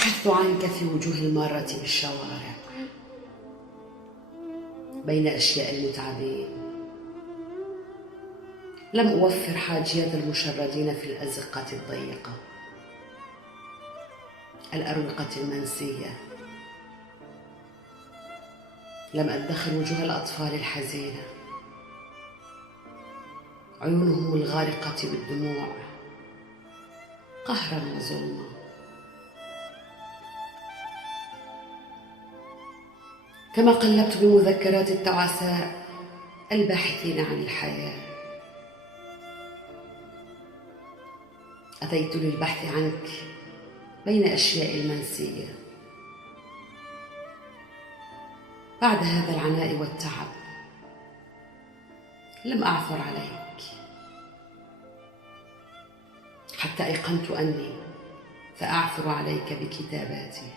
بحثت عنك في وجوه المارة بالشوارع، بين أشياء المتعبين. لم أوفر حاجيات المشردين في الأزقة الضيقة، الأروقة المنسية. لم أدخر وجوه الأطفال الحزينة، عيونهم الغارقة بالدموع قهرا وظلما. كما قلبت بمذكرات التعساء الباحثين عن الحياة، أتيت للبحث عنك بين أشياء المنسية. بعد هذا العناء والتعب لم أعثر عليك، حتى أيقنت أني سأعثر عليك بكتاباتي،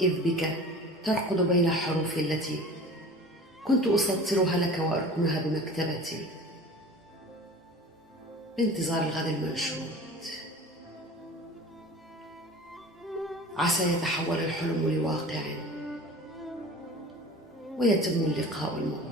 إذ بك ترقد بين حروفي التي كنت أسطرها لك وأركنها بمكتبتي بانتظار الغد المنشود. عسى يتحول الحلم لواقع ويتم اللقاء المؤقت.